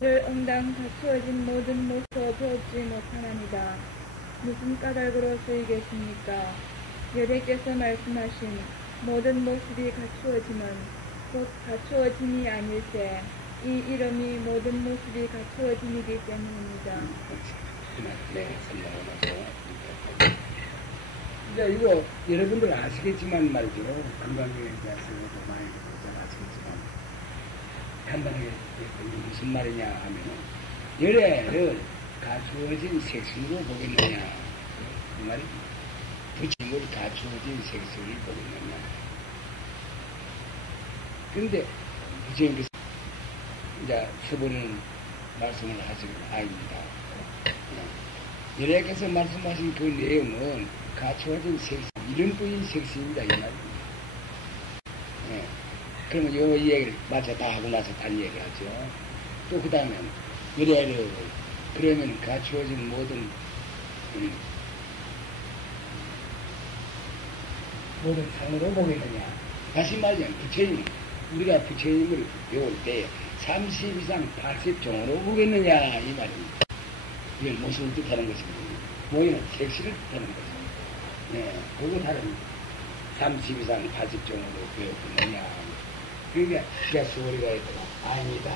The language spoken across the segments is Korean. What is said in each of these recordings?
를 응당 갖추어진 모든 모습 배우지 못하나니다. 무슨 까닭으로 쓰이겠습니까? 여대께서 말씀하신 모든 모습이 갖추어짐은 곧 갖추어짐이 아닐세 이 이름이 모든 모습이 갖추어짐이기 때문입니다. 네, 선생님하고 이제 이거 여러분들 아시겠지만 말이죠. 관광객에 대해서도 많이 아시겠지만 간단하게 이게 무슨 말이냐 하면은 열애를 갖추어진 색신으로 보겠느냐 그 말이 부침을 갖추어진 색신을 보겠느냐. 근데 부처님께서 이제 서보는 말씀을 하시는 아닙니다. 열애께서 말씀하신 그 내용은 갖추어진 색신, 이름뿐인 색신입니다. 이 말입니다. 예. 그러면 이 얘기를 마저 다 하고 나서 딴 얘기를 하죠. 또 그 다음에 열애를 그러면 갖추어진 모든 모든 상으로 보겠느냐. 다시 말하자면 부처님, 우리가 부처님을 배울 때 30 이상 80종으로 보겠느냐 이 말입니다. 이건 모습을 뜻하는 것입니다. 모이는 색신을 뜻하는 것입니다. 네, 그거 다릅니다. 30 이상 80종으로 배웠느냐. 그러니까 수고리가 있다가 아니다.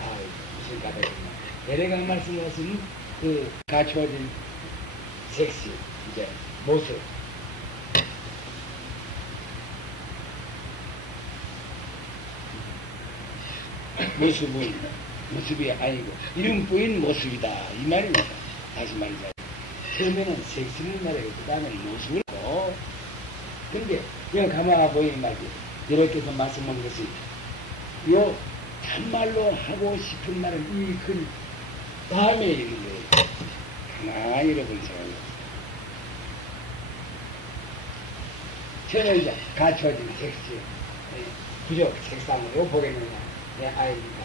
무슨 까닭이냐. 내가 말씀하신 그 갖추어진 색신, 이제 모습. 모습이 아니고 이름뿐인 모습이다 이 말입니다. 다시 말이자 처음에는 색신을 말하고 그 다음에는 모습을 하고 근데 그냥 가만히 보이는 말이죠. 여러분께서 말씀한 것이 요 참말로 하고 싶은 말은 이 글 다음에 있는 거예요. 가만히 여러분 생각해보세요. 저는 이제 갖춰진 색신 부족 색상으로 보겠느냐. 내 아이입니다.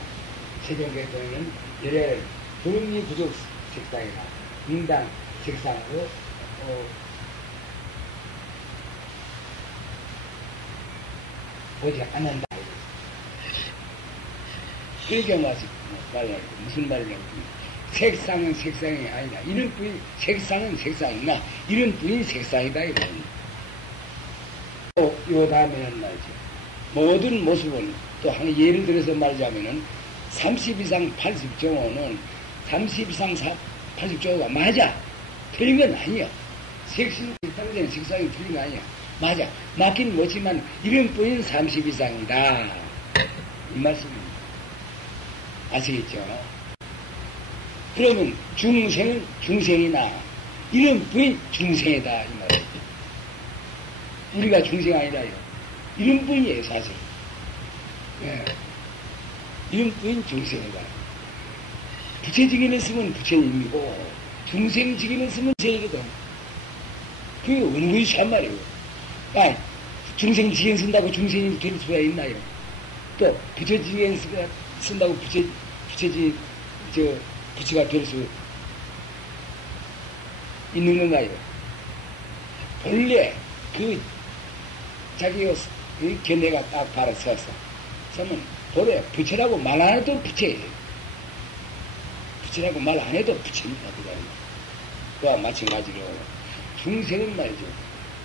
세종계통에는 열애를 불음이 부족 색상이나 인당 색상으로 보지 않는다. 그러니까 말이야. 무슨 말이냐고. 색상은 색상이 아니라 이름뿐인 색상은 색상이나 이름뿐인 색상이다. 요 다음에는 말이죠. 모든 모습은 또 예를 들어서 말하자면은 30 이상 80종호는 30 이상 80종호가 맞아. 틀린 건 아니야. 색신, 색상전, 색상이 틀린 거 아니야. 맞아. 맞긴 못지만 이름뿐인 30 이상이다. 이 말씀입니다. 아시겠죠? 그러면 중생은 중생이나 이름뿐인 중생이다. 이 말이에요. 우리가 중생 아니라요. 이름뿐이에요, 사실. 예. 이름뿐인 중생이다. 부처직인을 쓰면 부처님이고, 중생직인을 쓰면 제이거든. 그게 어느 것이 참말이에요. 아니, 중생직인 쓴다고 중생이 될 수가 있나요? 또, 부처직인 쓴다고 부처가 될 수 있는 건가요? 본래, 자기가 견해가 딱 바로 서서 그러면 본래 부처라고 말 안 해도 부처예요. 부처라고 말 안 해도 부처입니다. 그와 마찬가지로 중생은 말이죠.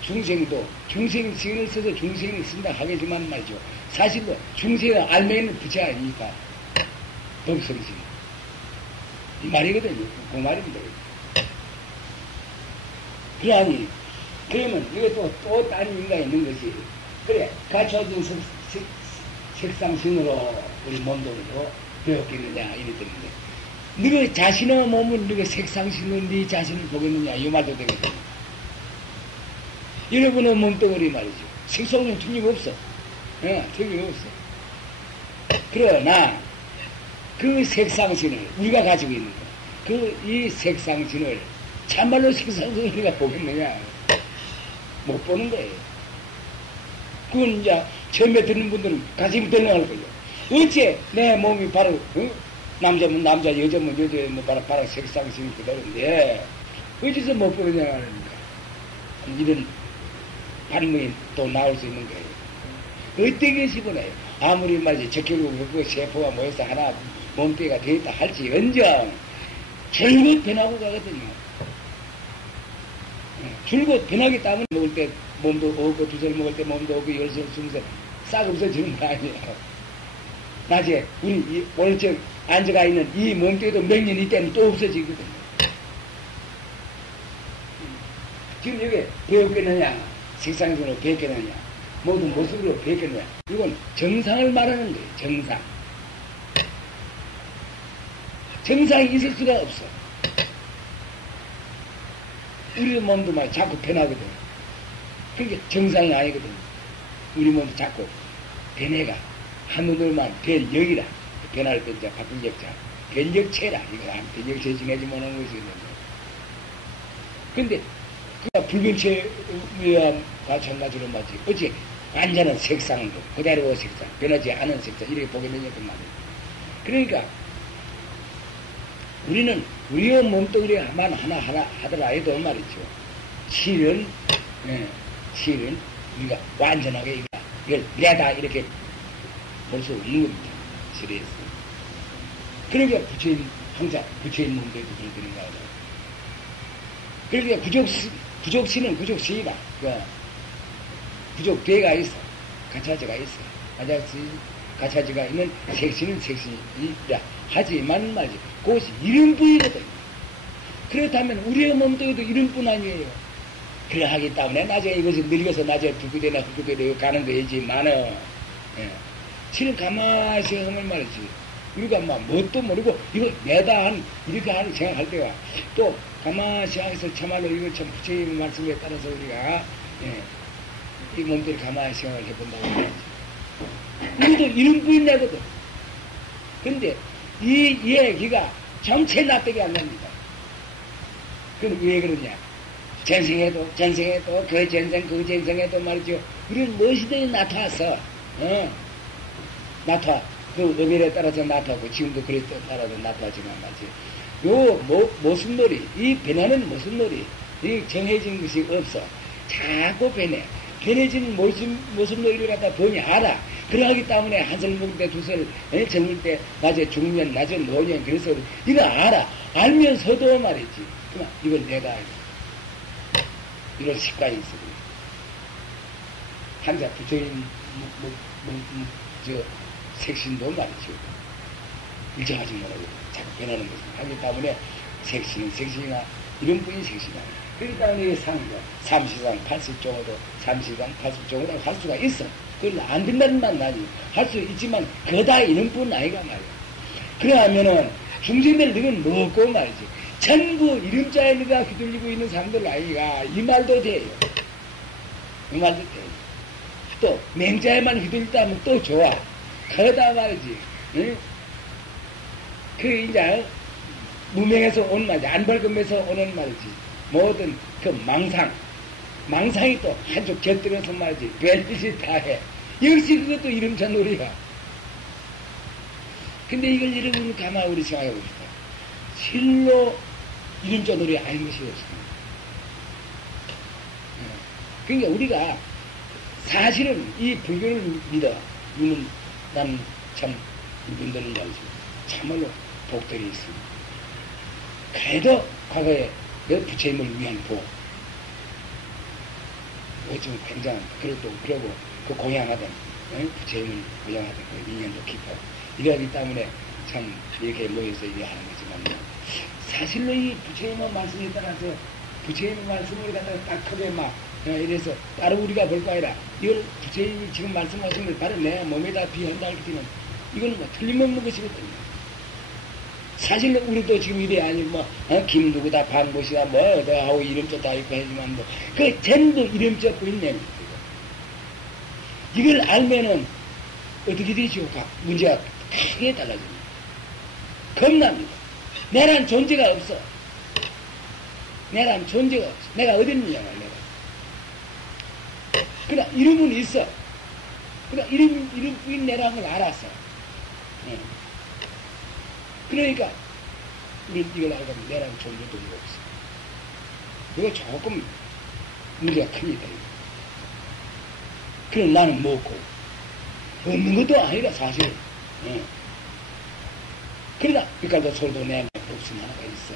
중생도 중생직을 써서 중생을 쓴다 하겠지만 말이죠. 사실로 중생을 알면은 부처 아닙니까? 법성신 이 말이거든요. 그 말입니다. 그러니 그러면 이것도 또 다른 인가 있는 것이 그래 갖춰진 색상신으로 우리 몸동으로 배웠겠느냐 이랬더니 너가 자신의 몸은 너가 색상신으로 네 자신을 보겠느냐 이 말도 되거든. 여러분의 몸덩어리 말이죠. 색상은 틀림없어. 틀림없어. 그러나 그 색상신을 우리가 가지고 있는 거 이 색상신을 참말로 색상신을 우리가 보겠느냐 못 보는 거예요. 그건 이제 처음에 듣는 분들은 가슴이 덜렁할 거예요. 어째 내 몸이 바로 남자면 남자, 여자면 여자, 바로 색상신이 그대로인데 어디서 못 보느냐 하니까 이런 반응이 또 나올 수 있는 거예요. 어떻게 씹어내요? 아무리 말이지 적혈구 그 세포가 모여서 하나 몸뚱이가 되었다 할지언정 줄곧 변하고 가거든요. 줄곧 변하기 때문에 먹을 때 몸도 없고 두살 먹을 때 몸도 없고 열살 스무살 싹 없어지는 거 아니에요. 낮에 우리 오늘 저 앉아가 있는 이 몸뚱이도 몇 년 있다면 또 없어지거든요. 지금 여기 배웠겠느냐, 색상으로 배웠겠느냐, 모든 모습으로 배웠겠느냐, 이건 정상을 말하는 거예요. 정상. 정상이 있을 수가 없어. 우리 몸도 막 자꾸 변하거든. 그게 정상이 아니거든. 우리 몸도 자꾸 변해가. 한눈들만 변력이라. 변할 때 이제 바쁜 역자. 변력체라. 이거 변력체 지내지 못하는 것이 있는데. 근데, 그가 붉은체와 마찬가지로 맞지. 어찌 완전한 색상도, 그대로 색상, 변하지 않은 색상, 이렇게 보게 되냐고 말이야. 그러니까, 우리는 우리의 몸뚱이만 하나 하더라 해도 말이죠. 실은 우리가 완전하게 이걸 내다 이렇게 볼 수 없는 겁니다. 실에서. 그러니까 항상 부처인 몸뚱이도 그러는 거야. 그러니까 구족신은 구족시이다. 구족대가 있어. 가차지가 있어. 가차지가 있는 색신은 색신이라. 하지만 말이지. 그것이 이름뿐이거든. 그렇다면 우리의 몸뚱이도 이름뿐 아니에요. 그러하기 때문에 나중에 이것을 늙어서 나중에 불구대나 흙구대로 가는 거이지만은 실은 가만히 생각하면 말이지. 우리가 막 뭣도 모르고 이거 내다 이렇게 생각할 때가 또 가만히 생각해서 참말로 이거 참 부처님 말씀에 따라서 우리가 이 몸뚱이 가만히 생각을 해본다고 말이지. 우리도 이름뿐인 내거든. 근데 이 얘기가 정체 납득이 안 됩니다. 그럼 왜 그러냐? 전생에도 그 전생에도 말이죠. 우리는 무엇이든지 나타나서 그 의미에 따라서 나타나고 지금도 그래 따라서 나타나지만 말이죠. 요 모습놀이, 이 변하는 모습놀이, 이 정해진 것이 없어. 자꾸 변해진 모습놀이를 갖다 보니 알아. 그러하기 때문에 한살 먹을 때, 두살 젊을 때, 낮에 중년, 낮에 노년, 그래서 이거 알아. 알면서도 말이지. 그만, 이걸 내가 알고. 이런 습관이 있어. 한자 부처인, 색신도 말이죠. 일정하지 못하고 자꾸 변하는 것을 하기 때문에 색신이나 이름뿐인 색신이나. 그렇기 때문에 삼시상 80종으로, 삼시상 80종으로 할 수가 있어. 그걸 안 된다는 말은 아니고, 할 수 있지만, 그다 이름뿐 아이가 말이야. 그러면은, 중생들 너는 뭐고 말이지. 전부 이름자에 너가 휘둘리고 있는 사람들 아이가, 이 말도 돼요. 이 말도 돼요. 또, 맹자에만 휘둘리다면 또 좋아. 그러다 말이지. 응? 이제, 무명에서 온 말이지. 안벌금에서 오는 말이지. 모든 그 망상이 또 한쪽 곁들여서 말이지. 별짓이 다 해. 역시 그것도 이름자 놀이야. 근데 이걸 여러분 가만히 우리 생각해 봅시다. 실로 이름자 놀이 아닌 것이 없습니다. 그러니까 우리가 사실은 이 불교를 믿어. 난 참 이분들을 알죠. 참말로 복들이 있습니다. 그래도 과거에 내 부처님을 위한 복. 좀 굉장한, 그러고, 그 공양하던, 부처님을 공양하던 그 인연도 깊어. 이러기 때문에 참, 이렇게 모여서 얘기하는 거지만, 사실로 이 부처님의 말씀에 따라서, 부처님의 말씀을 갖다가 딱 크게 이래서, 따로 우리가 볼 거 아니라, 이걸 부처님이 지금 말씀하신 걸 바로 내 몸에다 비한다 할 때는, 이건 틀림없는 것이거든요. 사실 우리도 지금 이래 아니 김누구다 방보시다 하고 이름자 다 있고 하지만 그 전부 이름자 뿐이네. 이걸 알면은 어떻게 되죠? 문제가 크게 달라집니다. 겁납니다. 내란 존재가 없어. 내가 어딨느냐 내가. 그러나 이름은 있어. 그러나 이름뿐인 내라는 걸 알았어. 그러니까 이걸 알고 보면 내라는 존재도 없어. 그거 조금 문제가 큽니다. 그럼 나는 뭐고 없는 것도 아니라 사실 그러나 빛깔도 소리도 내 복숭 하나가 있어.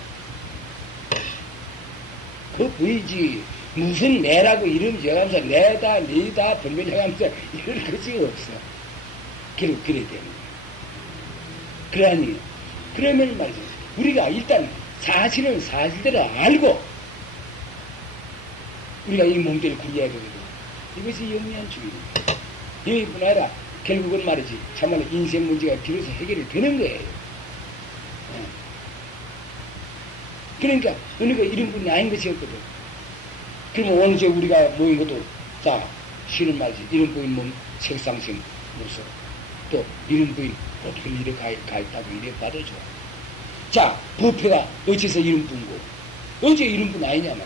그 보이지 무슨 내라고 이름 지어가면서 내다 니다 분별해가면서 이럴 것이 없어. 결국 그래야 되는 거야. 그러니 그러면 말이죠. 우리가 일단 사실은 사실대로 알고 우리가 이 몸뚱이를 굴려야 되거든. 이것이 영리한 주의입니다. 이뿐 아니라 결국은 말이지 참말로 인생 문제가 비로소 해결이 되는 거예요. 그러니까 우리가 이런 분이 아닌 것이었거든. 그러면 오늘 저 우리가 모인 것도 자 실은 말이지 이런 부인 몸 색상性모습 또 이런 부인 어떻게 이래 가있다고 이래 봐도 좋아. 자 부패가 어째서 이런 분고 어째 이런 분 아니냐 말이야.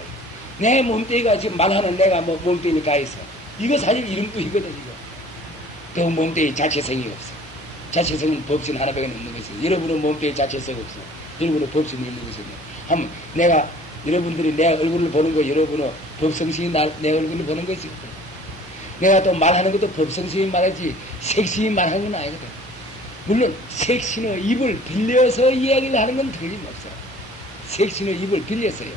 내 몸뚱이가 지금 말하는 내가 뭐 몸뚱이를 가있어. 이거 사실 이런 분이거든 이거. 그 몸뚱이 자체성이 없어. 자체성은 법신 하나밖에 없는 것이고 여러분은 몸뚱이 자체성 없어. 여러분은 법신이 있는 것이고 하면 내가 여러분들이 내 얼굴을 보는 거 여러분은 법성심이 내 얼굴을 보는 거지. 내가 또 말하는 것도 법성심이 말하지 색심이 말하는 건 아니거든. 물론 색신의 입을 빌려서 이야기를 하는 건 틀림없어. 색신의 입을 빌렸어요.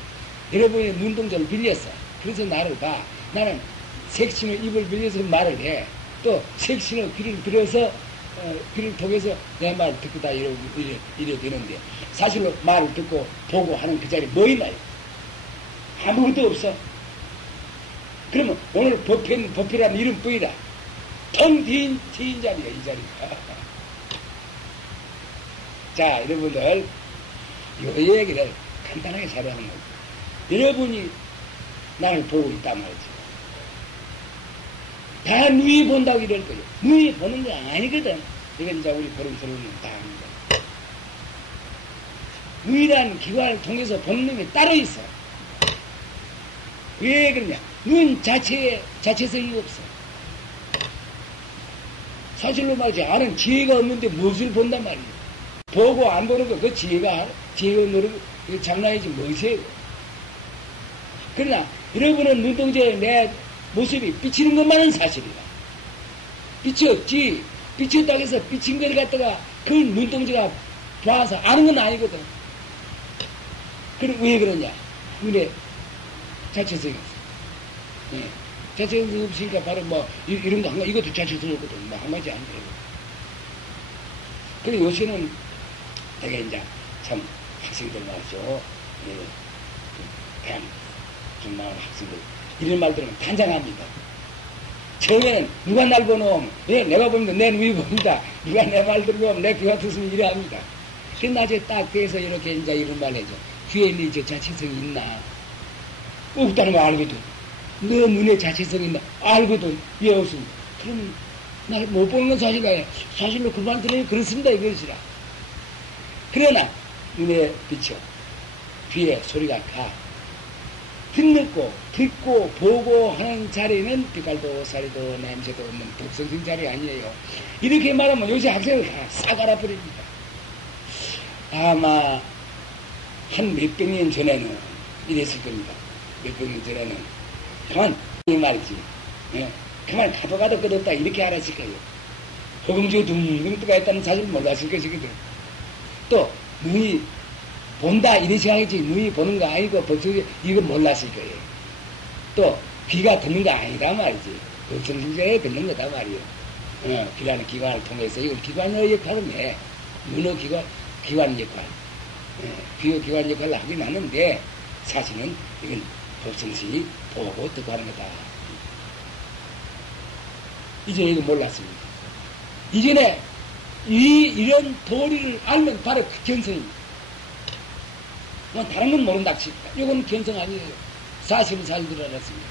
여러분의 눈동자를 빌렸어. 그래서 나를 봐. 나는 색신의 입을 빌려서 말을 해. 또 색신의 귀를 들어서 귀를 통해서 내 말을 듣고 다 이래 되는데 사실로 말을 듣고 보고 하는 그 자리에 뭐 있나요? 아무것도 없어. 그러면 오늘 법회라는 이름뿐이다. 텅 빈 자리야 이 자리가. 자 여러분들 이 얘기를 간단하게 잘하는 거죠. 여러분이 나를 보고 있단 말이지. 다 누이 본다고 이럴 거예요. 누이 보는 거 아니거든. 이건 이제 우리 버릇스러운 다 합니다. 누이라는 기관을 통해서 보는 놈이 따로 있어. 왜 그러냐? 눈 자체에 자체성이 없어. 사실로 말이지 아는 지혜가 없는데 무엇을 본단 말이야. 보고 안 보는 거 그 지혜가 노는 거 장난이지 무엇이에요. 그러나 여러분은 눈동자에 내 모습이 비치는 것만은 사실이다. 빛이 없지. 빛이 없다고 해서 비친 걸 갖다가 그 눈동자가 봐서 아는 건 아니거든. 그럼 왜 그러냐? 눈에 자체성이 없어. 네. 자체성이 없으니까 바로 뭐 이런 거 한가 이것도 자체성이 없거든. 뭐 한마디 안 돼요. 그리고 요새는 되게 이제 참 학생들 말이죠. 네. 그냥 좀 나온 학생들 이런 말 들으면 단장합니다. 처음에는 누가 날 보노? 예, 내가 봅니다. 내 눈이 봅니다. 누가 내 말 들으면 내 귀가 듣으면 이래 합니다. 그 낮에 딱 돼서 이렇게 이제 이런 말 해줘. 귀에 네 저 자체성이 있나? 없다는 거 알거든. 너 눈에 자체성이 있나? 알거든. 왜 없습니까? 그럼 날 못 보는 건 사실 아니야. 사실로 그 말 들으면 그렇습니다. 이것이라. 그러나 눈에 비쳐. 귀에 소리가 가. 듣고 듣고 보고 하는 자리는 빛깔도 사리도 냄새도 없는 독성性자리 아니에요. 이렇게 말하면 요새 학생을 다 싹 알아버립니다. 아마 한 몇백 년 전에는 이랬을 겁니다. 몇백 년 전에는 그만 이 말이지. 예. 그만 가도 끝없다 이렇게 알았을 거예요. 허공지가 둥둥 뜨가 있다는 사실을 몰랐을 것이거든. 또 눈이 본다 이런 생각이지 눈이 보는 거 아니고 법성이 이거 몰랐을 거예요. 또 귀가 듣는 거 아니다 말이지. 법성심자에 듣는 거다 말이에요. 귀라는 기관을 통해서 이건 기관의 역할을 해. 눈의 기관 역할. 귀의 기관 역할을 하긴 하는데 사실은 이건 법성심이 보고 듣고 하는 거다. 이전에 이거 몰랐습니다. 이전에 이런 도리를 알면 바로 그 견성입니다. 다른 건 모른다 칩니다. 이건 견성 아니에요. 사실은 잘 알았습니다.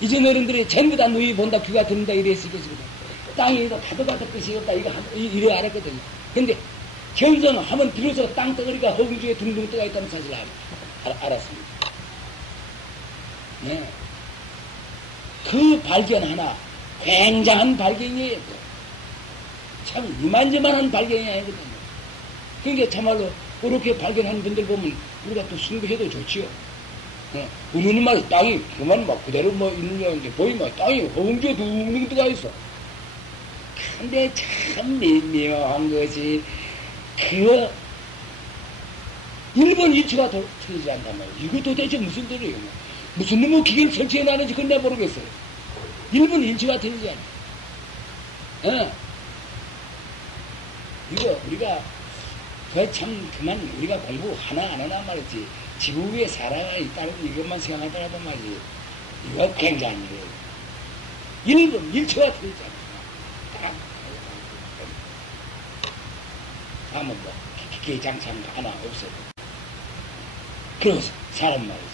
이전 어른들이 전부 다 누이 본다, 귀가 듣는다 이랬을 것이거든. 땅에도 가도 끝이 없다 이래 알았거든요. 근데 견성하면 비로소 땅덩어리가 허공주에 둥둥 떠가 있다는 사실을 알았습니다. 네. 그 발견 하나 굉장한 발견이에요. 참 이만저만한 발견이 아니거든요. 그러니까 참말로 그렇게 발견하는 분들 보면 우리가 또 숭배해도 좋지요. 우리는 막 땅이 그만 막 그대로 뭐 있는 게 보이면 땅이 허공주에 둥둥 떠가 있어. 근데 참 미묘한 것이 일본 일치가 틀리지 않단 말이에요. 이거 도대체 무슨 소리예요? 무슨 놈의 기계를 설치해놨는지 그건 내가 모르겠어요. 일본 일치가 틀리지 않아요. 이거 우리가 그만 우리가 공부 하나 안 하나 말이지. 지구 위에 살아가 있다는 이것만 생각하더라도 말이지. 이거 굉장히 일본 일치가 틀리지 않아요. 다음은 뭐 기계장참 하나 없어도. 그리고 사람 말이지.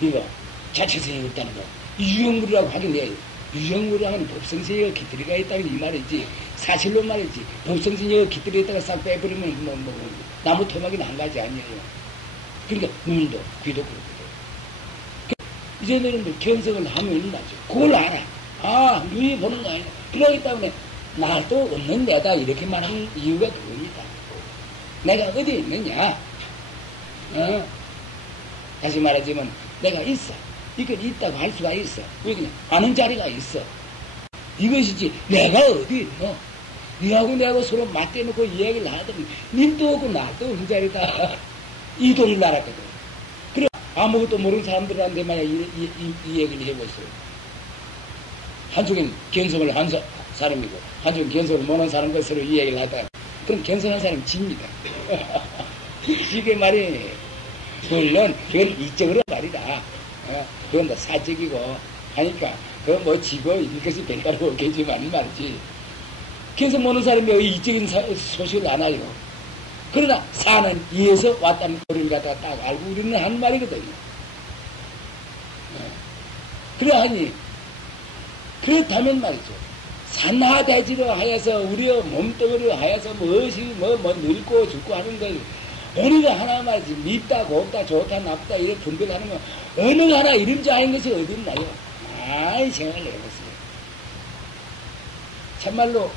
이거 자체성이 없다는 거. 유형물이라고 하긴 해. 유형물이라는 법성성이 깃들이가 있다는 이 말이지. 사실로 말이지. 법성성이 깃들이 있다가 싹 빼버리면 나무 토막이 한 가지 아니에요. 그러니까 눈도 귀도 그렇거든. 이제는 뭐 견성을 하면 나죠. 그걸 알아. 아, 눈이 보는 거 아니야. 그러기 때문에 나도 없는 내다 이렇게 말하는 이유가 그겁니다. 내가 어디 있느냐? 다시 말하자면 내가 있어. 이건 있다고 할 수가 있어. 왜 그냥 아는 자리가 있어. 이것이지 내가 어디 있노? 니하고 내하고 서로 맞대놓고 이야기를 하더니 님도 없고 나도 없는 자리다. 이 돈을 날았거든. 그래 아무것도 모르는 사람들한테 만약 이 얘기를 해보세요. 한쪽엔 견성을 한 사람이고 한쪽엔 견성을 못한 사람과 서로 이 얘기를 하다가 그럼 견성한 사람이 집니다. 이게 말이에요. 물론 그건 이적으로 말이다. 그건 뭐 사적이고 하니까 그건 뭐 지고 이것이 별다르고 없겠지만 말이지. 견성 못한 사람이 왜 이적인 소식을 안 하요. 그러나 사는 이에서 왔다는 소리를 갖다가 딱 알고 우리는 하는 말이거든요. 그러하니 그렇다면 말이죠. 산하대지로 하여서 우리의 몸뚱이로 하여서 무엇이 뭐 늙고 죽고 하는 걸 어느가 하나 말이지 밉다 곱다 좋다 나쁘다 이렇게 분별하는 거 어느 하나 이름자 하는 것이 어디 있나요? 아이 생각을 해보세요. 참말로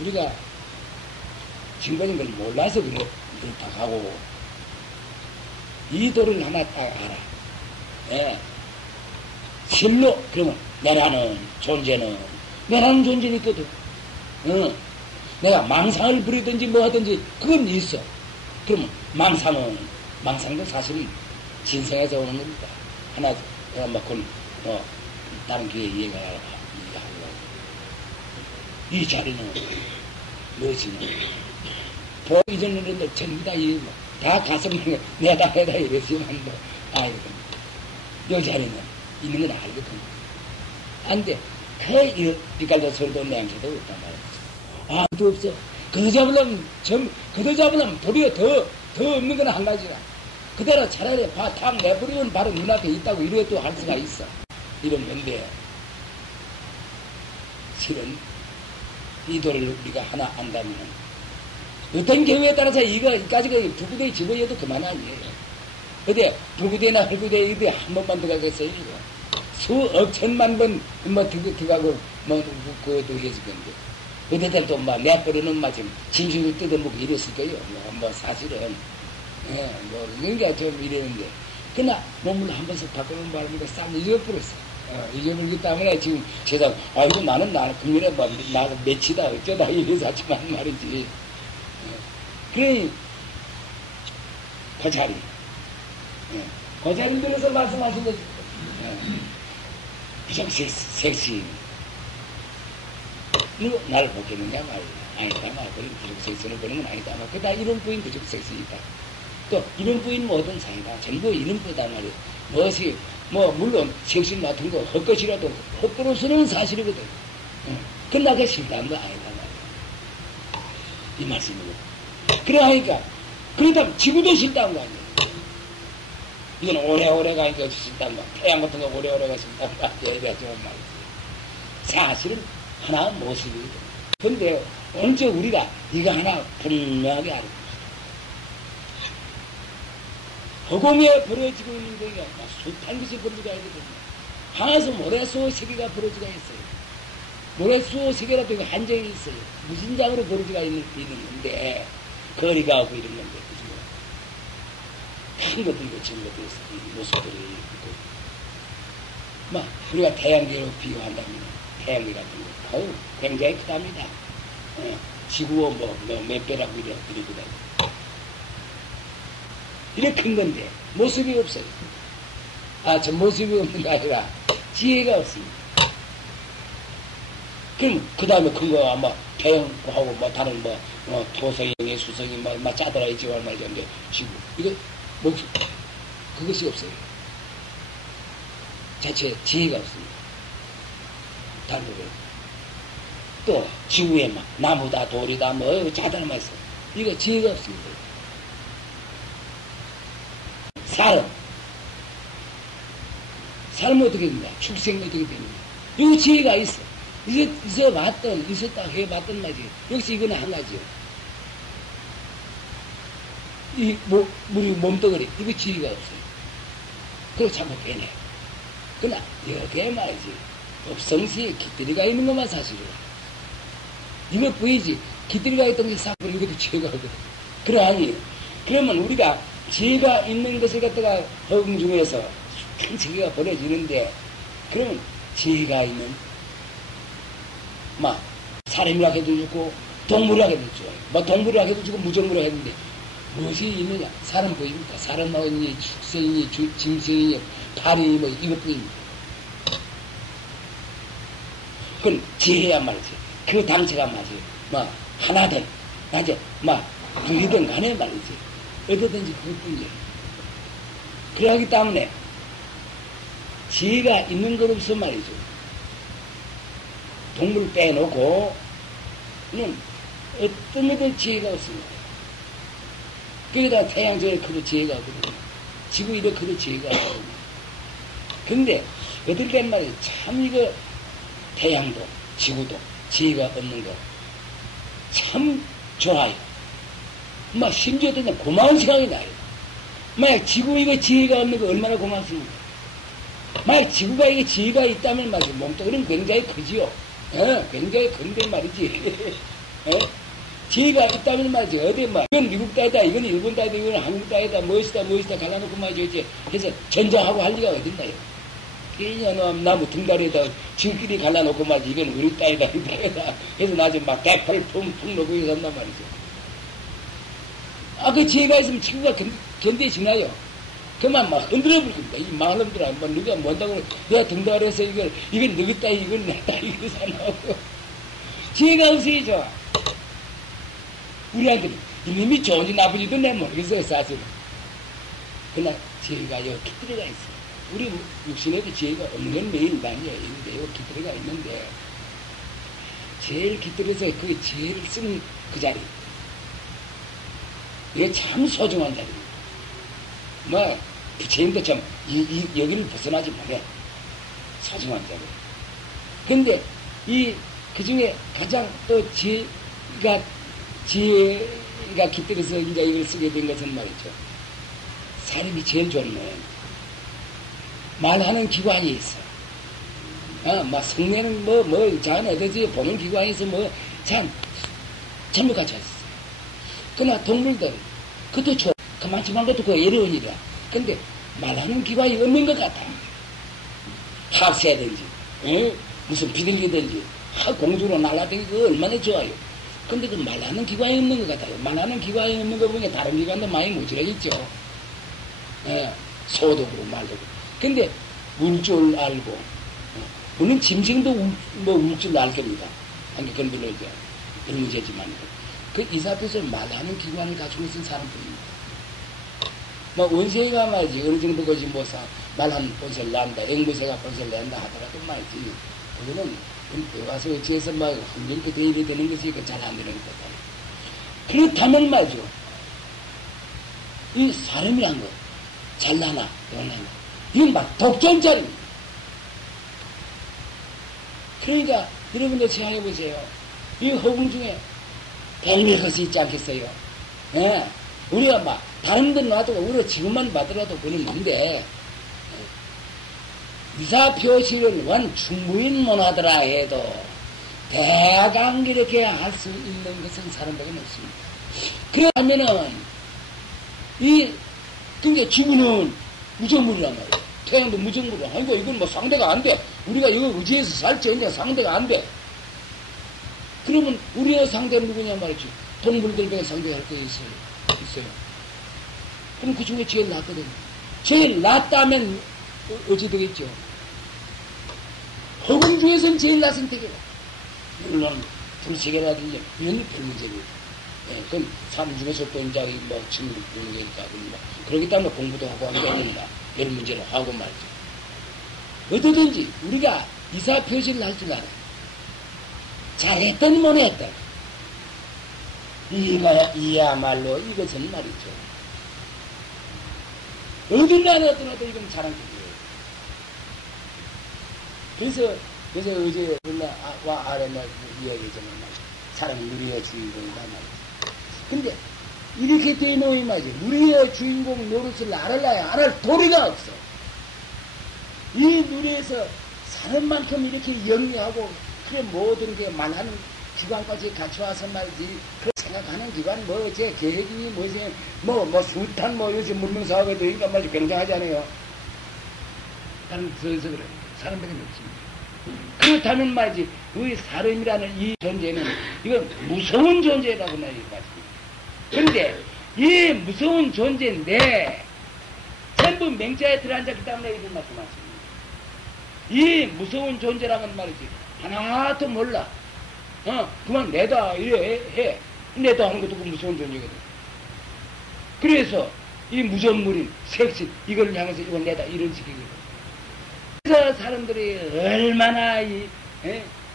우리가 증거인 걸 몰라서 그렇다 하고 이 도를 하나 딱 알아. 예. 실로 그러면 내라는 존재는 있거든. 내가 망상을 부리든지 뭐 하든지 그건 있어. 그러면 망상도 사실은 진성에서 오는 겁니다. 하나 내가 막 다른 교회 이해가 하려고 이 자리는 무엇이냐? 이전에는 전부 다 가슴을 내다 해다 이랬지만 이 자리는 있는 건 알거든. 안 돼. 이까지 소리도 내한테도 없단 말이야. 아무도 없어. 그도 잡으려면 도리어 더 없는 건 한 가지라. 그대로 차라리 탁 내버리면 바로 눈앞에 있다고 이래도 할 수가 있어. 이런 건데, 실은 이 도를 우리가 하나 안다면, 어떤 경우에 따라서 이까지가 불구대에 집어여도 그만 아니에요. 근데 불구대나 헐구대에 이게 한 번만 들어가겠어요, 이거. 수억 천만 번, 들어가고, 그것도 했을 건데. 그때들도 내버리는 지금 진실을 뜯어먹고 이랬을 거예요. 사실은. 그러니까 좀 이랬는데. 그러나 몸을 한 번씩 바꾸는 바람에 싹 잊어버렸어. 잊어버리기 때문에 지금 세상, 이거 나는 금년에 나는 며치다, 어쩌다 이래서 하지만 말이지. 그러니, 그 자리. 그 자리 들어서 말씀하신 거지. 좀 섹시. 너 나를 보겠느냐 말이야. 아니다 말. 그런 부족 섹시를 보는 건 아니다 말. 그다 이런 부인 부족 섹시이다. 또 이런 부인 모든 사이다. 전부 이런 거다 말이야. 무엇이 물론 섹시 같은 거 헛것이라도 헛것으로는 사실이거든. 그러나 그게 싫다는 거 아니다 말이야. 이 말씀이고. 그러니까 그러다 지구도 싫다는 거 아니야. 이건 오래오래 가니까 싫다는 거. 태양 같은 거 오래오래 가 싫다는 거 아니야. 이래가지고 말이지. 사실은 하나 모습이거든. 근데 언제 우리가 이거 하나 분명하게 알고 허공에 벌어지고 있는 거가 숱한 것이 벌어지고 있거든요. 항에서 모래수호 세계가 벌어지고 있어요. 모래수호 세계라도 이거 한정이 있어요. 무진장으로 벌어지고 있는 건데 거리가 하고 이런 건데 큰 것도 있고 작은 것도 있어요. 모습들이 있고 우리가 태양계로 비교한다면 태양계 같은 거 굉장히 크답니다. 지구와 몇 배라고 이러거든. 이렇게 큰 건데 모습이 없어요. 저 모습이 없는 게 아니라 지혜가 없습니다. 그럼 그 다음에 큰 거 아마 태양하고 뭐 다른 토성이 수성이 막 짜들어 있지 말이죠. 근데 지구 이거 목숨 그것이 없어요. 자체 지혜가 없습니다. 다른 또 지구에 막 나무다 돌이다 뭐 짜들어만 있어. 이거 지혜가 없습니다. 삶은 어떻게 됩니까? 축생이 어떻게 됩니까? 이거 지혜가 있어. 있었다 해봤던 말이지. 역시 이거는 한 가지요. 우리 몸뚱어리, 이거 지혜가 없어요. 그거 자꾸 빼내. 그러나, 여기에 말이지. 업성시에 깃들이가 있는 것만 사실이야. 이거 보이지? 깃들이가 있던 게 사실 이것도 지혜가 없거든. 그러면 우리가 지혜가 있는 것을 갖다가 허공 중에서 큰 세계가 벌어지는데, 그러면 지혜가 있는, 사람이라 해도 좋고, 동물이라 해도 좋아요. 동물이라 해도 좋고, 무정물이라 해도 되는데, 무엇이 있느냐? 사람 보입니까? 사람 나오니, 축생이니, 짐승이니, 파리니, 이것 보입니다. 그건 지혜야 말이지. 그 당체가 말이지. 하나든, 둘이든 간에 말이지. 어디든지 그것뿐이에요. 그러기 때문에, 지혜가 있는 것 없어 말이죠. 동물 빼놓고는 어떤 것도 지혜가 없습니다. 거기다 태양 저에 커도 지혜가 없거든요. 지구 이래 커도 지혜가 없거든요. 근데 어떨 땐 말이에요. 참 이거 태양도 지구도 지혜가 없는 거 참 좋아요. 심지어 그냥 고마운 생각이 나요. 지구 이거 지혜가 없는 거 얼마나 고맙습니까? 지구가 이게 지혜가 있다면 말이지. 몸뚱이는 굉장히 크지요. 굉장히 큰데 말이지. 지혜가 있다면 말이지. 이건 미국 땅이다, 이건 일본 땅이다, 이건 한국 땅이다, 무엇이다, 갈라놓고 말이지. 그래서 전쟁하고 할 리가 어딨나요? 그냥 나무 등다리에다 지들끼리 갈라놓고 말이지. 이건 우리 땅이다, 이 땅이다. 그래서 나중에 대파를 푹푹 놓고 있었단 말이죠. 그 지혜가 있으면 지구가 견뎌지나요? 그만 흔들어 버릴 겁니다. 이 마음들아, 누가 뭔다고, 내가 등다리에서 이건 너희 따위, 이건 내 따위, 이거 사나고. 지혜가 없어야죠. 우리한테는 이놈이 좋은지 나쁜지도 내가 모르겠어요, 사실은. 그러나 지혜가 여기 깃들어가 있어요. 우리 육신에도 지혜가 없는 건 매일 인간이에요. 있는데, 여기 깃들어가 있는데, 제일 깃들어서 그 지혜를 쓰는 그 자리. 이게 참 소중한 자리입니다. 부처님도 참, 여기를 벗어나지 못해. 소중한 자리. 근데, 그 중에 가장 또 지혜가 깃들어서 이제 이걸 쓰게 된 것은 말이죠. 사람이 제일 좋은 모양입니다. 말하는 기관이 있어. 성내는 자는 어디지 보는 기관이 있어 전부 갖춰 있어. 그러나 동물들, 그것도 좋아. 그만큼한 것도 그 어려운 일이야. 근데 말하는 기관이 없는 것 같아. 학새든지, 무슨 비둘기든지, 공중으로 날아다니고 얼마나 좋아요. 근데 그 말하는 기관이 없는 것 같아요. 말하는 기관이 없는 거 보니까 다른 기관도 많이 모자라겠죠. 소도 그렇고 말도 그렇고. 근데 울 줄 알고, 물론 짐승도 울 줄 알 겁니다. 그건 별로 이제 그런 문제지만. 이 사태에서 말하는 기관을 가지고 있는 사람들입니다. 원세가 말이지, 어느 정도 거지 말하는 본세를 난다, 앵무새가 본세를 낸다 하더라도 말이지, 그거는 와서 어찌해서 한명 그대 이래 되는 것이 잘 안 되는 거다. 그렇다면 말이죠. 이 사람이란 거, 잘나나, 못나나, 이건 독점자입니다. 그러니까, 여러분들 생각해 보세요. 이 허공 중에 별별 것이 있지 않겠어요? 우리가 다른 데는 놔두고, 우리가 지금만 봐더라도 그는 뭔데, 유사표시를 원 충무인 못하더라 해도 대강 이렇게 할 수 있는 것은 사람밖에 없습니다. 그러면은 그러니까 지구는 무정물이란 말이에요. 태양도 무정물이야. 아이고 이건 상대가 안 돼. 우리가 이거 의지해서 살지 않냐 상대가 안 돼. 그러면 우리의 상대는 누구냐 말이죠. 동물들과 상대할 게 있어요. 그럼 그 중에 제일 낫거든요. 제일 낫다면 어찌 되겠죠? 허공 중에서는 제일 낫은 택이다. 물론 불세계라든지 이런 별 문제고, 예, 그건 삶 중에서 또 이제 뭐 친구 문제니까 뭐 그러기 때문에 공부도 하고 하는 게 아닙니다. 여러 문제를 하고 말이죠. 어떠든지 우리가 이사 표시를 할 줄 알아요. 잘했든 못했든 이야말로 이것은 말이죠. 어딘가 어떠나도 이건 잘한 거예요. 그래서 어제 와 아래 말 이야기했잖아요. 사랑은 누리의 주인공이다 말이죠. 근데 이렇게 되놓으면 말이죠. 누리의 주인공 노릇을 알아야 안 할 도리가 없어. 이 누리에서 사는 만큼 이렇게 영리하고 그래 모든 게 말하는 기관까지 같이 와서 말이지 그 생각하는 기관 뭐 제 계획이 뭐지 뭐 수탄 뭐 요새 문명사업에도 그러니까 말이지 굉장하잖아요. 나는 그래서 그래 사람들이 없습니다. 그렇다면 말이지 우리 사람이라는 이 존재는 이건 무서운 존재라고 말이지. 그런데 이 무서운 존재인데 전부 맹자에 들어앉았기 때문에 이런 말씀하십니다. 이 무서운 존재라는 말이지 하나도 몰라. 그만 내다 이래 해. 내다 하는 것도 그 무서운 존재거든. 그래서 이 무전물인 색신 이걸 향해서 이걸 내다 이런 식이거든. 그래서 사람들이 얼마나 이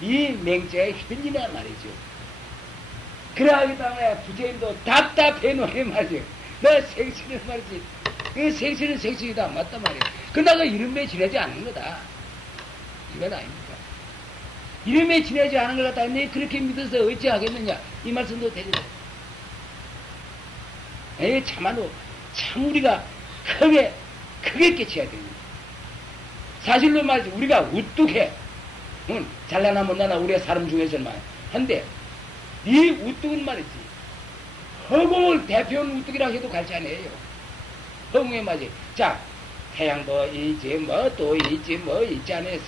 맹자에 휘둘리냐 말이죠. 그러하기 때문에 부처님도 답답해 놓게 말이죠. 너 색신을 말이지. 그 색신은 색신이다 맞단 말이야. 그러다가 이름에 지내지 않는 거다. 이건 아닙니까? 이름에 지내지 않은 것 같다. 내 그렇게 믿어서 어찌하겠느냐. 이 말씀도 되죠. 참아도 참 우리가 크게 깨쳐야 됩니다. 사실로 말이지 우리가 우뚝해. 잘나나 못나나 우리의 사람 중에서는 한데 이 우뚝은 말이지 허공을 대표하는 우뚝이라 해도 갈지 않아요. 허공에 말이지 자 태양도 있지 뭐 또 있지 뭐 있지 않아요.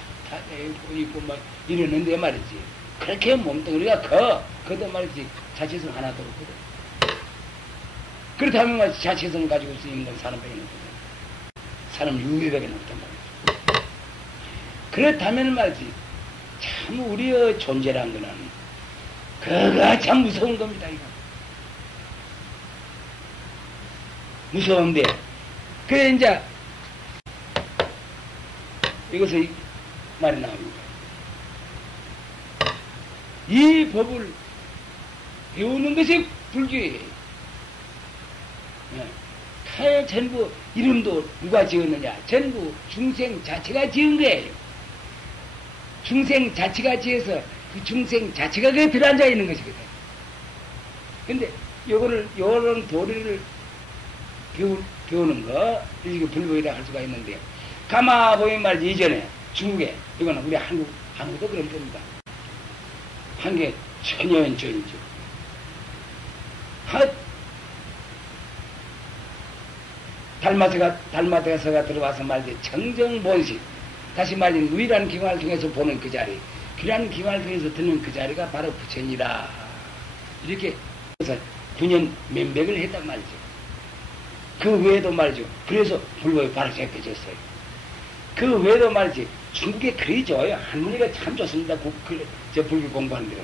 있고 뭐 이러는데 말이지 그렇게 몸뚱이가 그도 말이지 자체성 하나도 없거든. 그렇다면 말이지 자체성을 가지고 쓰이는 건 사람밖에 없거든. 사람 600밖에 없단 말이지. 그렇다면 말이지 참 우리의 존재란 거는 그가 참 무서운 겁니다. 이거 무서운데 그래 이제 이것을 말이 나옵니다. 이 법을 배우는 것이 불교예요. 전부 이름도 누가 지었느냐? 전부 중생 자체가 지은 거예요. 중생 자체가 지어서 그 중생 자체가 그에 들어앉아 있는 것이거든. 근데 요런 도리를 배우는 거, 이게 불교이라 할 수가 있는데, 가마 보면 말이지, 이전에 중국에, 이거는 우리 한국도 그런 겁니다. 한게 천년 전이죠. 달마대가서가 들어와서 말이지, 청정본식, 다시 말이지, 누이라는 기관을 통해서 보는 그 자리, 귀라는 기관을 통해서 듣는 그 자리가 바로 부처니라. 이렇게 해서 9년 면백을 했단 말이죠. 그 외에도 말이죠. 그래서 불법이 바로 제껴졌어요. 그 외에도 말이지, 중국에 그리 좋아요. 할머니가 참 좋습니다. 저 불교 공부하는 데는.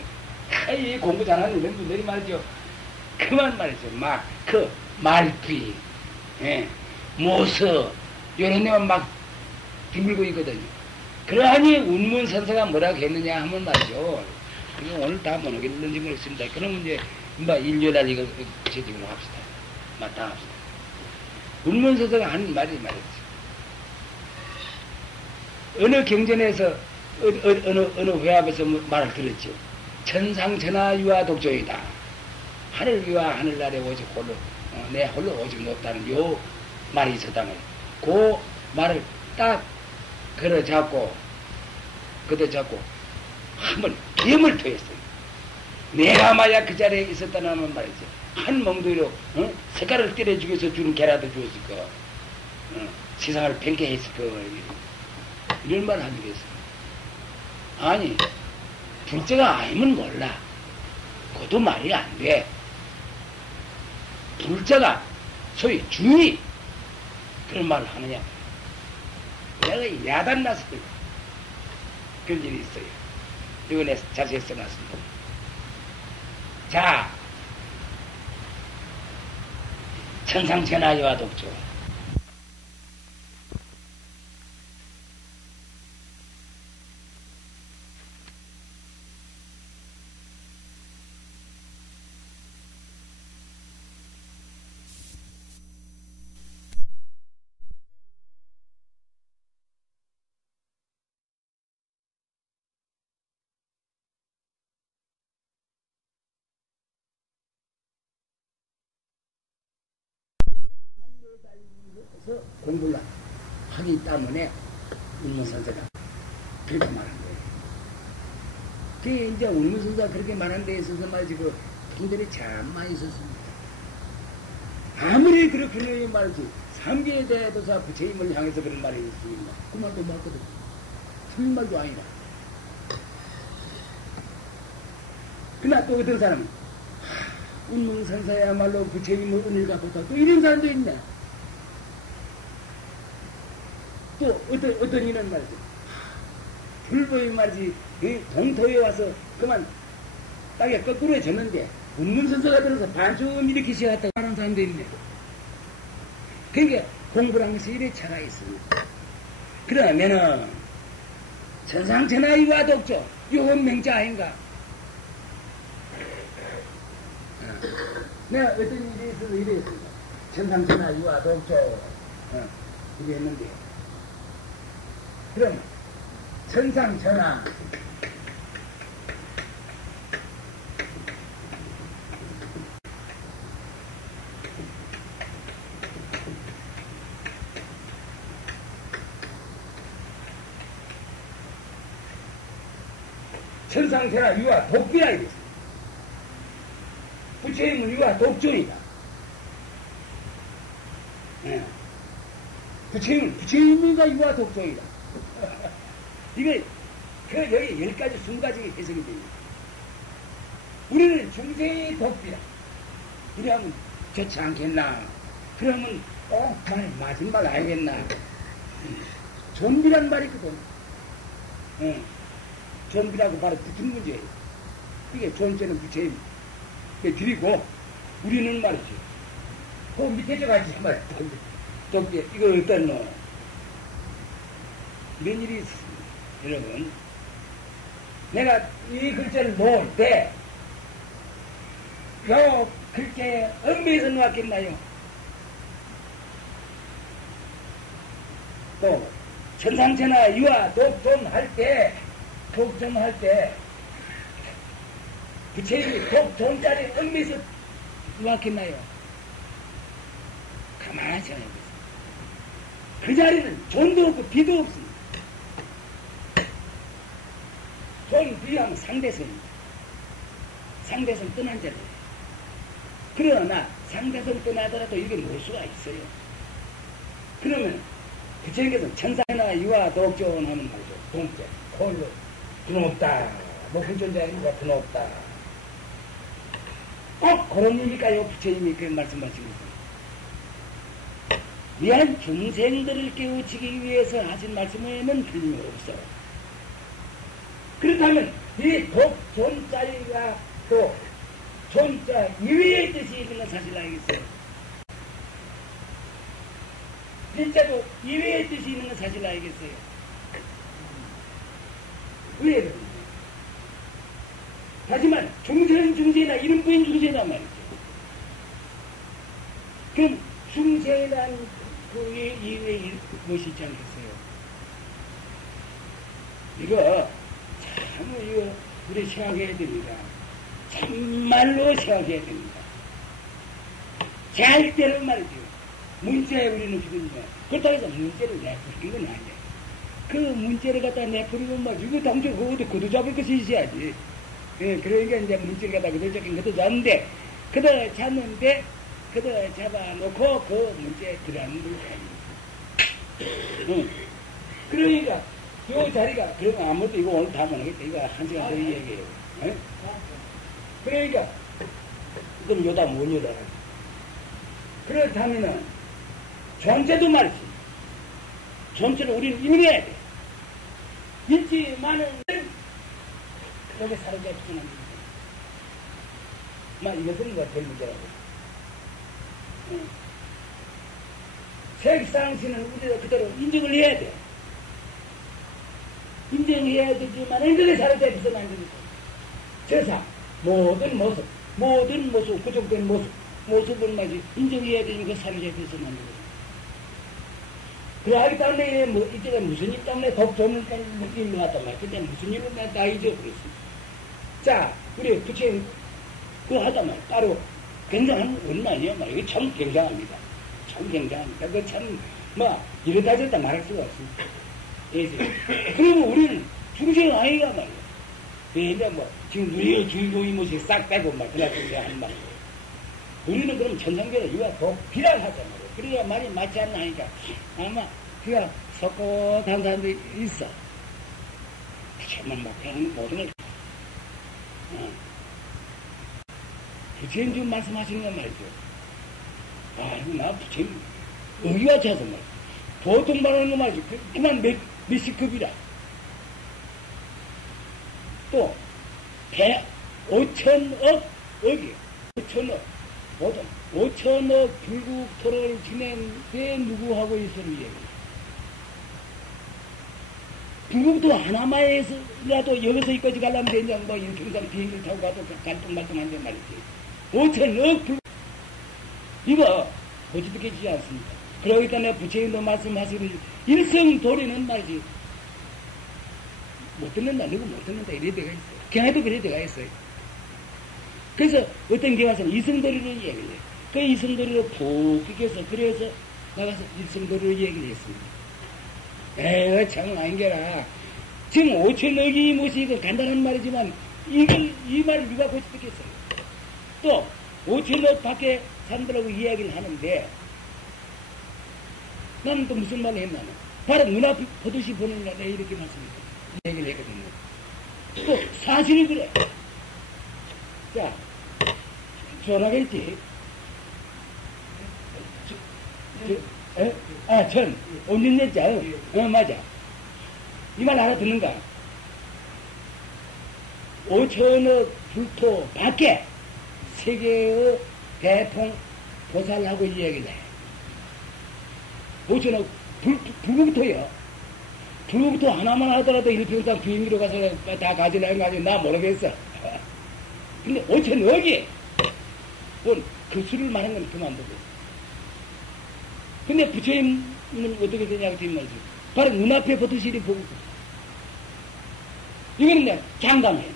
이 공부 잘하는 이런 분들이 말이죠. 그만 말이죠. 말귀, 모서, 이런 데만 막 뒹굴고 있거든요. 그러하니 운문선사가 뭐라고 했느냐 하면 말이죠. 오늘 다 못 오겠는지 모르겠습니다. 그러면 이제, 일요일날 이거 제대로 합시다. 다 합시다. 운문선사가 하는 말이 말이죠. 어느 경전에서, 어느 회합에서 말을 들었죠. 천상천하 유아 독조이다. 하늘 위와 하늘 아래 오직 홀로, 내 홀로 오직 높다는 요 말이 있었다면, 그 말을 딱 걸어잡고, 한번 기염을 토했어요. 내가 만약 그 자리에 있었다면 말이지. 한 몽둥이로, 색깔을 때려주기 위해서 주는 개라도 주었을 거, 세상을 팽개했을 거, 이런 말 하는 게 있어요. 아니, 불자가 아니면 몰라. 그것도 말이 안 돼. 불자가, 소위 중이 그런 말을 하느냐. 내가 야단 났을 때 그런 일이 있어요. 이번에 자세히 써놨습니다. 자, 천상천하유와 독조. 그래서 공부를 하기 때문에 운문선사가 그렇게 말한 거예요. 그게 이제 운문선사가 그렇게 말한 데 있어서 말이지 그 분들이 참 많이 있었습니다. 아무리 그렇게 말이지 삼계에 대해서 부처님을 향해서 그런 말이 있습니다. 그 말도 맞거든. 틀린 말도 아니다. 그러나 또 어떤 사람은 운문선사야말로 부처님을 은혜를 갚았다. 또 이런 사람도 있네. 또 어떤 이는 말이지 불법이 말이지 동토에 와서 그만 땅에 거꾸로 졌는데 운문선사가 들어서 반쯤 이렇게 시작했다고 하는 사람도 있네. 그러니까 공부를 한 것이 이래 차가 있습니다. 그러면은 천상천하유와 독조 요건 명자 아닌가? 내가 어떤 일이 있어서 이래 했습니다. 천상천하유와 독조 이래 했는데 그럼 천상천하 천상천하 유와 독비라 이랬어요. 부처님은 유와 독조이다. 네. 부처님이가 유와 독조이다. 이거, 여기 10가지, 20가지 해석이 됩니다. 우리는 중생의 독비라. 이러면 좋지 않겠나? 그러면 맞은 말 알겠나? 존비란 말이 있거든. 존비라고 바로 붙은 문제예요. 이게 존재는 부처님. 드리고, 우리는 말이지. 그 밑에 저가지 말이야. 독비. 이거 어떤 이런 일이 있습니다. 여러분, 내가 이 글자를 놓을 때, 요 글자에 엉매에서 놓았겠나요? 또, 천상천하 유아 독존할 때, 부처님이 독존자리 엉매에서 놓았겠나요? 가만히 생각해보세요. 그 자리는 존도 없고 비도 없습니다. 존 비하면 상대성입니다. 상대성 떠난 자리예요. 그러나 상대성 떠나더라도 이게 볼 수가 있어요. 그러면 부처님께서 천상이나 유아 독존 하는 말이죠. 동자, 홀로 드높다. 높은 존재가 드높다. 꼭 그런 의미일까요? 부처님이 그 말씀하시고 있습니다. 미안 중생들을 깨우치기 위해서 하신 말씀에는 틀림없어. 그렇다면 이 독존자리가 또 존자 이외의 뜻이 있는 건 사실 알겠어요. 진짜도 이외의 뜻이 있는 건 사실 알겠어요. 왜 그런지. 하지만 중생이나 이런 부인 중생이란 말이죠. 그럼 중생이란 그 이외에 무엇이 있지 않겠어요? 이거 우리 생각해야 됩니다. 참말로 생각해야 됩니다. 절대로 말이죠. 문제에 우리는 지금 그렇다고 해서 문제를 내버리는 건 아니에요. 그 문제를 갖다 내버리면 뭐 이거 당장 그것도 거두 잡을 것이 있어야지. 예, 그러니까 이제 문제를 갖다 거두 잡긴 거두 잡는데 거두 잡는데 거두 잡아놓고 그 문제에 들어가는 걸 아닙니다. 그러니까 요 자리가 그러면 아무것도 이거 오늘 다 못하겠다. 이거 1시간 더 얘기해요. 예? 그러니까 그럼 요다 뭔 요다. 그렇다면은 존재도 말이지. 존재를 우리는 인내해야 돼. 있지만은, 그렇게 사로잡히지는 않는다. 이것은 될 문제라고. 색상신은 우리가 그대로 인정을 해야 돼. 인정해야 되지만, 그게 사로잡혀서는 안 되니까. 세상, 모든 모습, 구족된 모습을 마치 인정해야 되니까 사로잡혀서는 안 되거든. 그러하기 때문에, 이제가 무슨 일 때문에 더 좋은 느낌이 왔단 말이야. 근데 무슨 일은 다 잊어버렸어. 자, 우리 부처님, 그거 하단 말이야. 따로 굉장한 원만이야 말이야. 이게 참 굉장합니다. 참 굉장합니다. 그 참, 이러다 저러다 말할 수가 없습니다. 예, 그러면 우리는 중생 아이가 말이야. 근데 지금 우리의 주인공이 뭐지 싹 빼고 그날 그렇게 하는 말이야. 우리는 그럼 천상계를 이와 더 비난하단 말이야. 그래야 말이 맞지 않나 하니까 아마 그가 섭고한 사람들이 있어. 정말 그냥 모든 걸 부처님 지금 말씀하시는 건 말이죠. 아이고 나 부처님 여기가 차서 말이야. 보통 말하는 거 말이죠. 그만 몇십 급이라. 또 5천억 억이 5천억 보통 5천억 불국토를 지낸 데 누구하고 있으면 얘기해. 불국토 하나만에서라도 여기서 여기까지 가려면 되냐, 인평상 비행기를 타고 가도 갈등말등한데 말이지. 5천억 불국, 이거, 어찌되지 않습니까? 그러기 때문에 부처님도 말씀하시는 일성도리는 말이지. 못 듣는다, 누구 못 듣는다, 이래 데가 있어요. 경에도 그래 데가 있어요. 그래서 어떤 경에서는 이성도리를 얘기를 해요. 그 이성도리를 푹 끼겨서, 그래서 나가서 일성도리를 얘기를 했습니다. 에이, 참, 아닌게라. 지금 5천억이 무엇이 이거 간단한 말이지만, 이 말을 누가 고치 듣겠어요. 또, 5천억 밖에 사람들하고 이야기를 하는데, 나는 또 무슨 말을 했나는? 바로 눈앞이 보듯이 보는 날, 이렇게 말씀했어요. 얘기를 했거든요. 또, 사실이 그래. 자, 전화겠지. 온전했자. 맞아. 이 말 알아듣는가? 5천억 불토 밖에 세계의 대통 보살하고 이야기를 해. 5천억 불국토요. 불국토 하나만 하더라도 일평상 비행기로 가서 다 가지려는 거 아니야. 나 모르겠어. 근데 5천억이 그 수를 말한 건 그만두고. 근데 부처님은 어떻게 되냐고 지금 말이죠. 바로 눈앞에 버드실이 보고. 이거는 내가 장담해야 돼.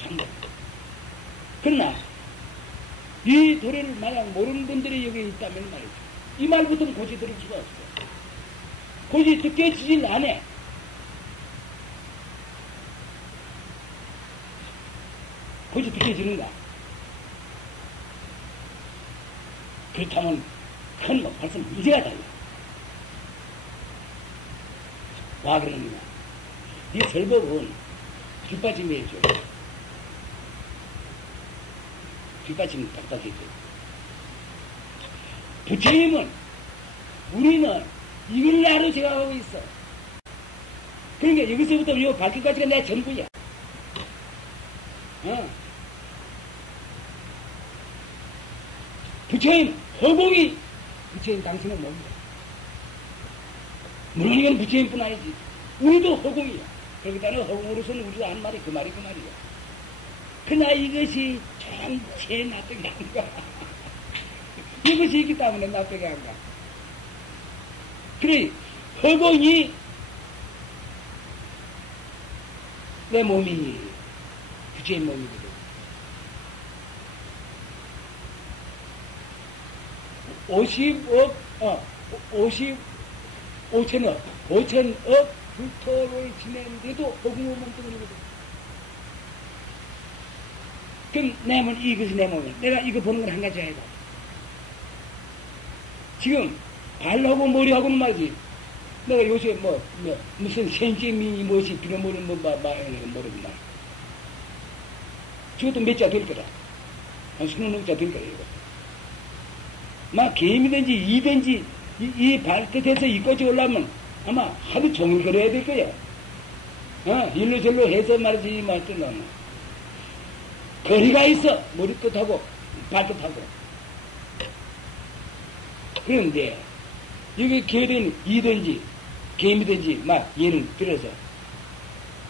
장담. 그러나, 이 도리를 만약 모르는 분들이 여기 있다면 말이죠. 이 말부터는 고지 들을 수가 없어. 고지 듣게지질 않아. 고지 듣게지는가? 그렇다면 큰 벌써 문제가 달라. 와 그러느냐. 이 설법은 뒷받침이 해줘. 뒷받침이 딱딱해줘. 부처님은 우리는 이걸 나로 생각하고 있어. 그러니까 여기서부터 요 발끝까지가 내 전부야. 부처님, 허공이, 부처님 당신은 뭡니까? 물론 이건 부처님뿐 아니지. 우리도 허공이야. 그렇기 때문에 허공으로서는 우리도 하는 말이 그 말이야. 그러나 이것이 전체 납득이 안 가. 이것이 있기 때문에 납득이 안 가. 그래, 허공이 내 몸이 부처님 몸이거든. 5천억 불토를 지내는데도 허공을 몸뚱이거든. 그럼 내 몸, 이것이 내 몸이야. 내가 이거 보는 건 한 가지 아니다. 지금 발하고 머리하고는 말이지. 내가 요새 무슨 생제미 무엇이 빌어먹는 모르구나. 저것도 몇 자 될 거다. 한 20자 될 거다, 이거. 막 개미든지 이든지 이 발끝에서 이 꽃이 올라오면 아마 하루 종일 걸어야 될 거야. 일로 절로 해서 말이지, 어떤 거리가 있어. 머리끝하고 발끝하고. 그런데 여기 개는 이든지 개미든지 막 예를 들어서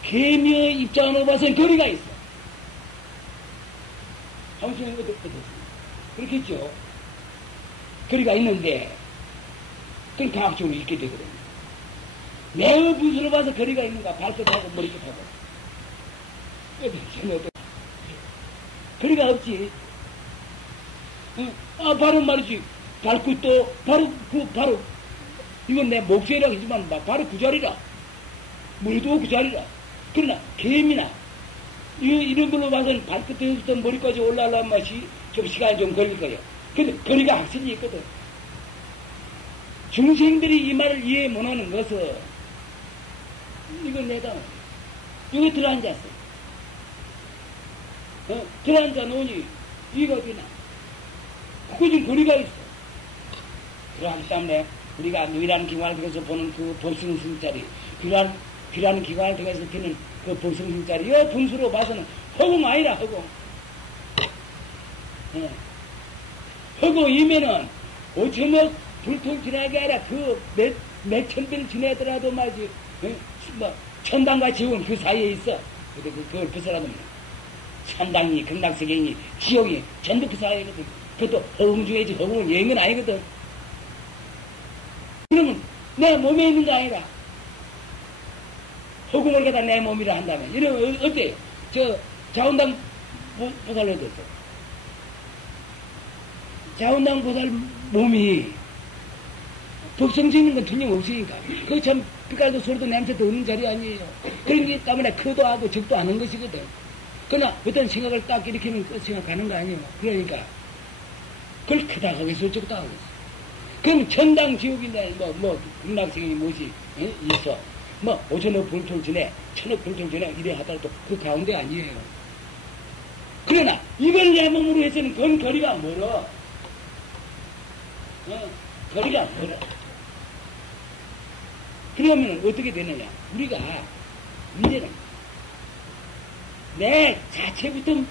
개미의 입장으로 봐서는 거리가 있어. 함수는 어떻습니까? 그렇겠죠. 거리가 있는데 그건 과학적으로 있게 되거든요. 매우 분수로 봐서 거리가 있는가? 발끝하고 머리끝하고. 거리가 없지. 바로 말이지. 발끝도 바로 이건 내 목소리라고 하지만 바로 그 자리라. 머리도 그 자리라. 그러나 개미나 이런 걸로 봐서는 발끝에서부터 머리까지 올라가는 맛이 좀 시간이 좀 걸릴 거예요. 근데 거리가 확실히 있거든. 중생들이 이 말을 이해 못하는 것은 이건 내가 여기 들어앉았어. 들어앉아 놓으니 이가 어디나 그거 좀 거리가 있어. 그러하기 때문에 우리가 누이라는 기관을 통해서 보는 그 법승승자리 귀라는 기관을 통해서 듣는 그 법승승자리 이 분수로 봐서는 허공 아니라 허공. 허공이면은 5천억 불통 지나게 아니라 그 몇천 배를 지나더라도 말이지 뭐 천당과 지옥은 그 사이에 있어. 근데 그걸 벗어나면 천당이 극락세계니 지옥이 전부 그 사이거든. 그것도 허공 중에지 허공은 여행은 아니거든. 그러면 내 몸에 있는 거 아니라 허공을 갖다 내 몸이라 한다면 이러면 어때요? 저 자원당 보살을 얻었어. 자원당 보살 몸이 법성지는 건 틀림없으니까 그거 참 빛깔도 소리도 냄새도 없는 자리 아니에요. 그런 게 때문에 크도 하고 적도 않은 것이거든. 그러나 어떤 생각을 딱 일으키면 그 생각하는 거 아니에요. 그러니까 그걸 크다 하겠어 적다 하겠어. 그럼 천당 지옥인데 극락세계니 무엇이 있어. 5천억 불통 전에 1,000억 불통 전에 이래 하더라도 그 가운데 아니에요. 그러나 이걸 내 몸으로 해서는 그건 거리가 멀어. 거리가 멀어. 그러면 어떻게 되느냐. 우리가 문제는 내 자체부터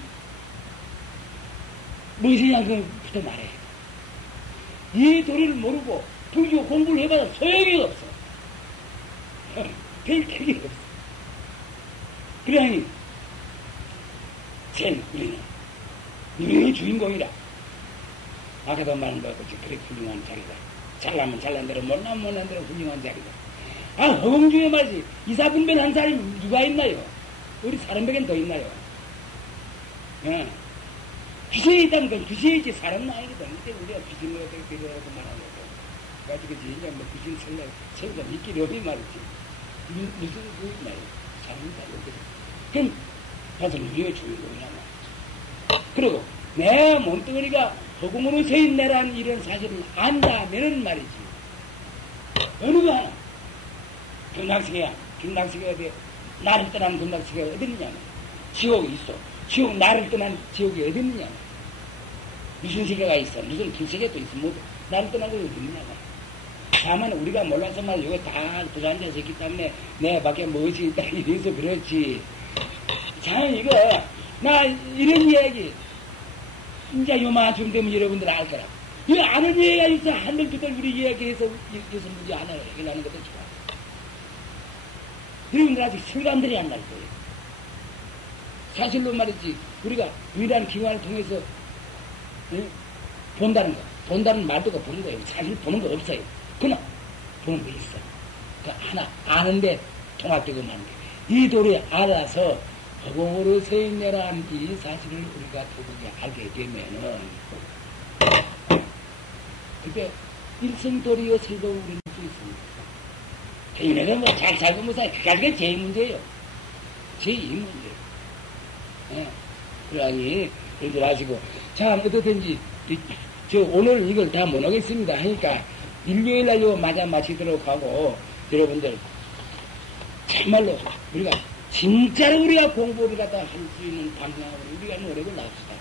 무엇이냐 그부터 말해. 이 도리를 모르고 불교 공부를 해봐도 소용이 없어. 별 크기 없어. 그러니 우리는 우리의 주인공이라. 아까도 말한 것 같이 그래 훌륭한 자리다. 잘나면 잘난 대로 못나면 못난 대로 훌륭한 자리다. 허공 중에 말이지 이사분별한 사람이 누가 있나요? 우리 사람에겐 더 있나요? 귀신이 있다면 그건 귀신이지 사람은 아니거든. 그때 우리가 귀신을 어떻게 데려가고 말하는 거고. 가지고 이제 귀신 설가 믿기 어려이 말이지. 무슨 그 말이야. 사람이 다 여기거든. 그럼 가서 우리의 주인공이란 말이지. 그리고 내 몸뚱어리가 허공으로 서있네라는 이런 사실을 안다면은 말이지. 어느 거 하나. 극락세계가 어디, 나를 떠난 극락세계가 어디 있느냐. 지옥이 있어. 지옥, 나를 떠난 지옥이 어디 있느냐. 무슨 세계가 있어. 무슨 길세계도 있어. 뭐, 나를 떠난 거 어디 있느냐. 다만 우리가 몰라서 말 이거 다 들어앉아서 있기 때문에 내 밖에 무엇이 있다 이래서 그렇지. 참 이거 나 이런 이야기 이제 요만큼 되면 여러분들 알 거라. 이거 아는 이야기가 있어. 한들 두들 우리 이야기해서 여기서 문제 하나 해결하는 것도 좋아. 여러분들 아직 실감들이 안 날 거예요. 사실로 말이지 우리가 유일한 기관을 통해서 본다는 거. 본다는 말도가 보는 거예요. 사실 보는 거 없어요. 그러나 보는 거 있어. 그 하나 아는데 통합되고 마는 게. 이 도리에 알아서 허공으로 서있네라는 이 사실을 우리가 도저히 알게 되면은 그때 일성도리여 설법을 우리는 수 있습니다. 개인에서 뭐 잘 살고 못 살고 그까지가 제일 문제예요. 제일 문제예요. 그러니 그러지 마시고 참 어떻든지 오늘 이걸 다 못 하겠습니다 하니까 일요일날 요 마치도록 하고 여러분들 참말로 우리가 진짜로 우리가 공부를 갖다 할 수 있는 방향으로 우리가 노력을 납시다.